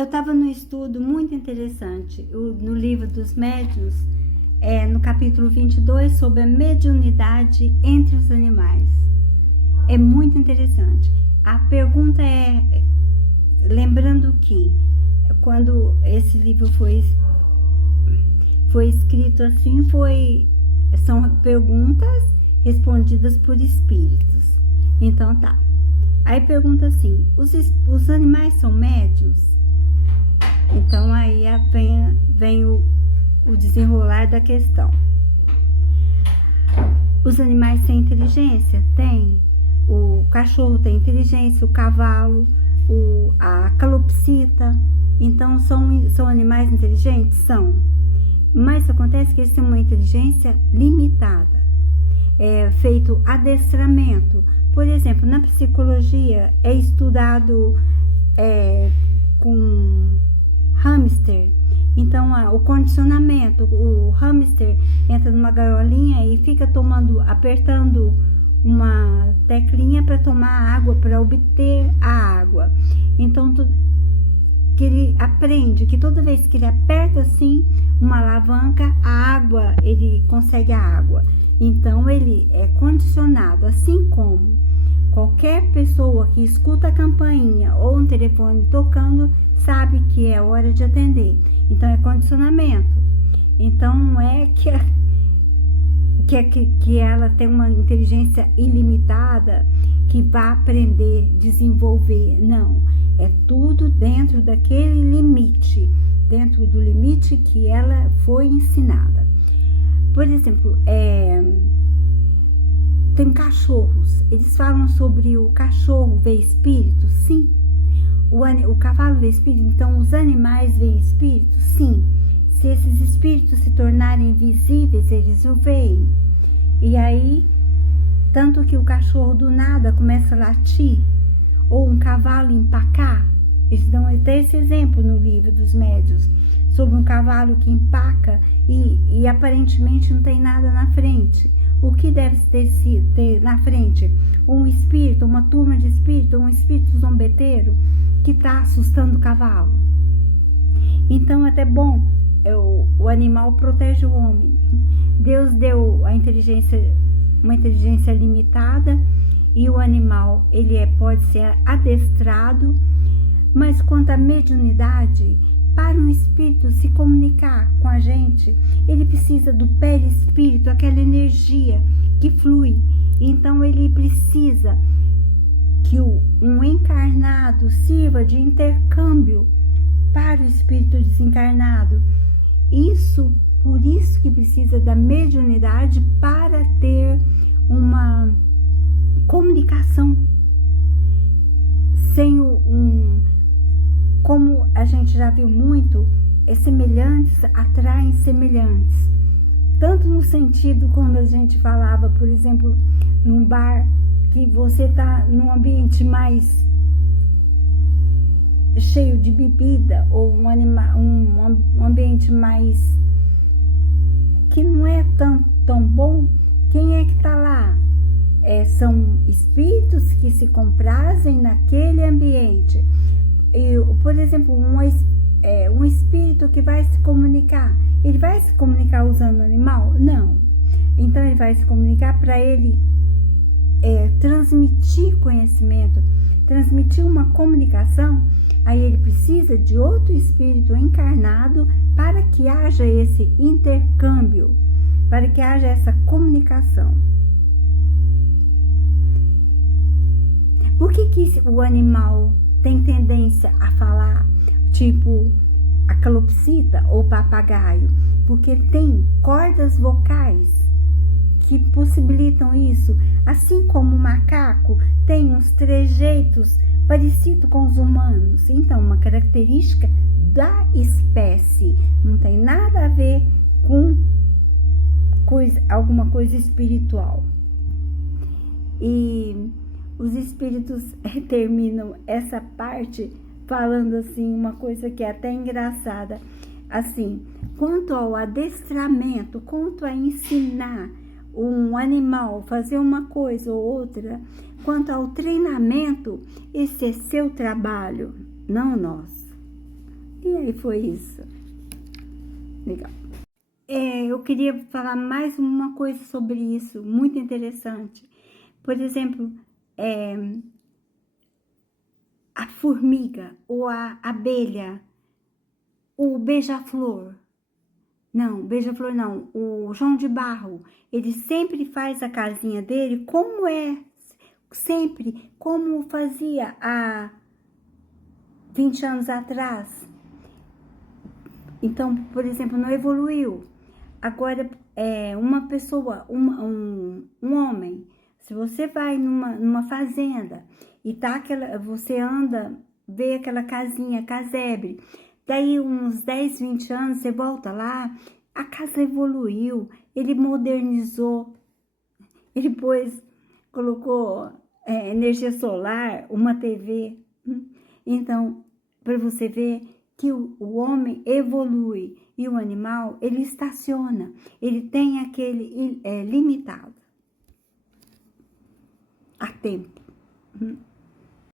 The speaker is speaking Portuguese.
Eu estava num estudo muito interessante, no livro dos médiuns, no capítulo 22, sobre a mediunidade entre os animais. É muito interessante. A pergunta é, lembrando que quando esse livro foi escrito assim, são perguntas respondidas por espíritos. Então tá. Aí pergunta assim, os animais são médiuns? Então aí vem o desenrolar da questão. Os animais têm inteligência? Tem. O cachorro tem inteligência, o cavalo, a calopsita. Então são animais inteligentes? São. Mas acontece que eles têm uma inteligência limitada. É feito adestramento. Por exemplo, na psicologia é estudado com hamster. Então, o condicionamento, o hamster entra numa gaiolinha e fica apertando uma teclinha para tomar água, para obter a água. Então, que ele aprende que toda vez que ele aperta assim uma alavanca, ele consegue a água. Então, ele é condicionado, assim como qualquer pessoa que escuta a campainha ou um telefone tocando, sabe que é hora de atender. Então, é condicionamento. Então, não é que ela tem uma inteligência ilimitada, que vai aprender, desenvolver. Não, é tudo dentro daquele limite, dentro do limite que ela foi ensinada. Por exemplo, tem cachorros, eles falam sobre o cachorro ver espírito? Sim. O cavalo vê espírito? Então os animais veem espírito? Sim. Se esses espíritos se tornarem visíveis, eles o veem. E aí, tanto que o cachorro do nada começa a latir, ou um cavalo empacar, eles dão até esse exemplo no livro dos médiuns, sobre um cavalo que empaca e aparentemente não tem nada na frente. O que deve ter na frente? Um espírito, uma turma de espírito, um espírito zombeteiro que está assustando o cavalo. Então, até bom, o animal protege o homem. Deus deu uma inteligência limitada, e o animal pode ser adestrado, mas quanto à mediunidade, para um espírito se comunicar com a gente, ele precisa do perispírito, aquela energia que flui. Então ele precisa que um encarnado sirva de intercâmbio para o espírito desencarnado. Por isso que precisa da mediunidade, para ter uma comunicação. Sem como a gente já viu muito, semelhantes atraem semelhantes. Tanto no sentido, como a gente falava, por exemplo, num bar, que você está num ambiente mais cheio de bebida, ou um ambiente mais que não é tão bom, quem é que está lá? São espíritos que se comprazem naquele ambiente. Por exemplo, um espírito que vai se comunicar, ele vai se comunicar usando animal? Não. Então ele vai se comunicar para ele transmitir conhecimento, transmitir uma comunicação. Aí ele precisa de outro espírito encarnado para que haja esse intercâmbio, para que haja essa comunicação. Por que o animal tem tendência a falar, tipo a calopsita ou papagaio? Porque tem cordas vocais que possibilitam isso, assim como o macaco tem uns trejeitos parecidos com os humanos. Então, uma característica da espécie, não tem nada a ver com alguma coisa espiritual. E os espíritos terminam essa parte falando assim, uma coisa que é até engraçada, assim, quanto ao adestramento, quanto a ensinar um animal fazer uma coisa ou outra, quanto ao treinamento, esse é seu trabalho, não nós. E foi isso. Legal. Eu queria falar mais uma coisa sobre isso, muito interessante. Por exemplo, a formiga ou a abelha, o beija-flor. Não, beija-flor não, o João de Barro, ele sempre faz a casinha dele como sempre, como fazia há 20 anos atrás. Então, por exemplo, não evoluiu. Agora, uma pessoa, um homem, se você vai numa fazenda e tá você anda, vê aquela casinha, casebre, daí uns 10, 20 anos você volta lá, a casa evoluiu, ele modernizou, ele colocou energia solar, uma TV. Então, para você ver que o homem evolui e o animal, ele estaciona, ele tem aquele limitado a tempo.